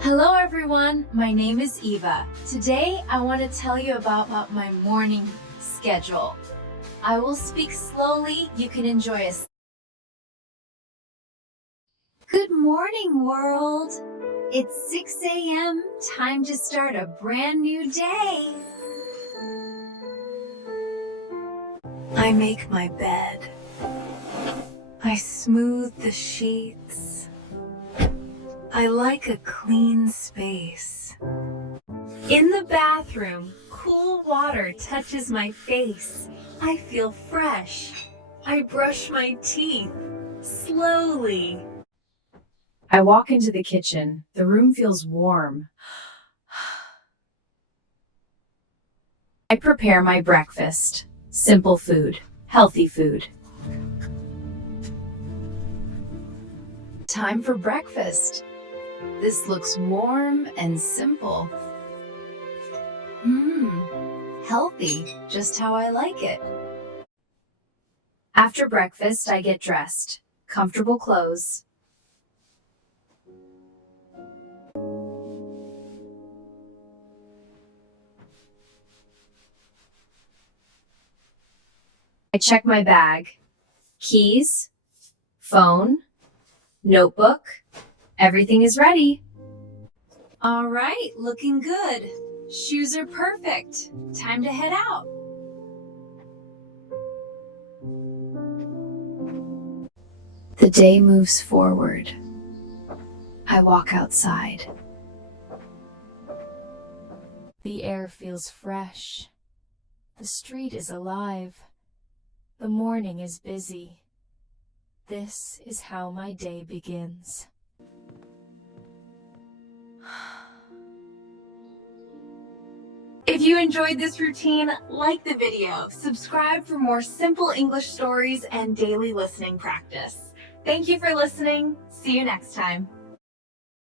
Hello everyone, my name is Eva. Today I want to tell you about my morning schedule. I will speak slowly, you can enjoy us. Good morning world! It's 6 a.m., time to start a brand new day. I make my bed. I smooth the sheets. I like a clean space. In the bathroom, cool water touches my face. I feel fresh. I brush my teeth slowly. I walk into the kitchen. The room feels warm. I prepare my breakfast. Simple food, healthy food. Time for breakfast. This looks warm and simple. Healthy, just how I like it. After breakfast, I get dressed. Comfortable clothes. I check my bag. Keys, phone, notebook. Everything is ready. All right, looking good. Shoes are perfect. Time to head out. The day moves forward. I walk outside. The air feels fresh. The street is alive. The morning is busy. This is how my day begins. If you enjoyed this routine, like the video, subscribe for more simple English stories and daily listening practice. Thank you for listening. See you next time.